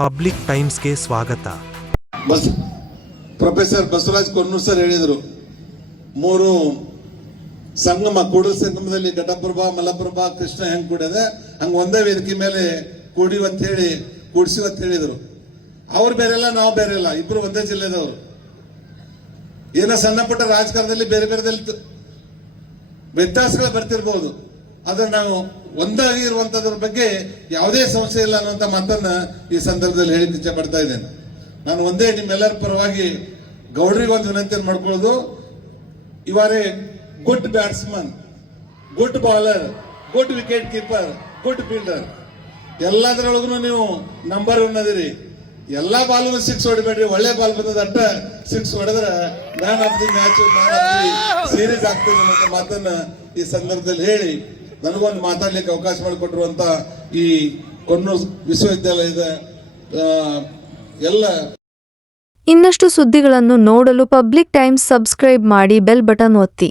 Public ಟೈಮ್ಸ್ಗೆ ಸ್ವಾಗತ. Professor Basavaraj Konnur sir ಹೇಳಿದರು, 3 ಸಂಗಮ, ಕೂಡಲ ಸಂಗಮದಲ್ಲಿ ಘಟಪ್ರಭಾ, ಮಲಪ್ರಭಾ, ಕೃಷ್ಣ ಹೆಂಗ್ ಕೂಡಿದೆ ಹಂಗ ಒಂದೇ ವೇದಿಕೆ ಮೇಲೆ ಕೂಡಿವತ್ತು ಹೇಳಿ ಕೂಡಿಸಿವತ್ತು ಹೇಳಿದರು. ಅವ್ರು ಬೇರೆಲ್ಲ, ನಾವು ಬೇರೆ ಇಲ್ಲ, ಇಬ್ರು ಒಂದೇ ಜಿಲ್ಲೆದವರು. ಏನೋ ಸಣ್ಣ ಪುಟ್ಟ ರಾಜಕಾರಣದಲ್ಲಿ ಬೇರೆ ಬೇರೆದಲ್ಲಿ ವ್ಯತ್ಯಾಸಗಳು ಬರ್ತಿರ್ಬಹುದು, ಆದ್ರೆ ನಾವು ಒಂದಾಗಿ ಇರುವಂತದ್ರ ಬಗ್ಗೆ ಯಾವುದೇ ಸಮಸ್ಯೆ ಇಲ್ಲ ಅನ್ನುವಂತ ಮಾತನ್ನ ಈ ಸಂದರ್ಭದಲ್ಲಿ ಹೇಳಿ ಇಚ್ಛೆ ಪಡ್ತಾ ಇದ್ದೇನೆ. ನಾನು ಒಂದೇ ನಿಮ್ಮೆಲ್ಲರ ಪರವಾಗಿ ಗೌಡ್ರಿಗೆ ಒಂದು ವಿನಂತಿಯನ್ನು ಮಾಡ್ಕೊಳ್ಳೋದು, ಇವರೇ good batsman, good bowler, good wicket keeper, good fielder. ಎಲ್ಲದರೊಳಗೂ ನೀವು ನಂಬರ್ 1 ಅದಿರಿ. ಎಲ್ಲಾ ಬಾಲ್ಗೂ 6 ಹೊಡಿಬೇಡ್ರಿ, ಒಳ್ಳೆ ಬಾಲ್ ಬಂದದ ಅಟ್ಟ 6 ಹೊಡೆದ್ರೆ man of the match, man of the series ಆಗ್ತದೆ ಅನ್ನೋ ಮಾತನ್ನ ಈ ಸಂದರ್ಭದಲ್ಲಿ ಹೇಳಿ ನನಗೊಂದು ಮಾತಾಡ್ಲಿಕ್ಕೆ ಅವಕಾಶ ಮಾಡಿಕೊಟ್ಟಿರುವಂತ ಈ ಕೊನ್ನೂರು ವಿಶ್ವವಿದ್ಯಾಲಯದ ಎಲ್ಲ ಇನ್ನಷ್ಟು ಸುದ್ದಿಗಳನ್ನು ನೋಡಲು ಪಬ್ಲಿಕ್ ಟೈಮ್ಸ್ ಸಬ್ಸ್ಕ್ರೈಬ್ ಮಾಡಿ, ಬೆಲ್ ಬಟನ್ ಒತ್ತಿ.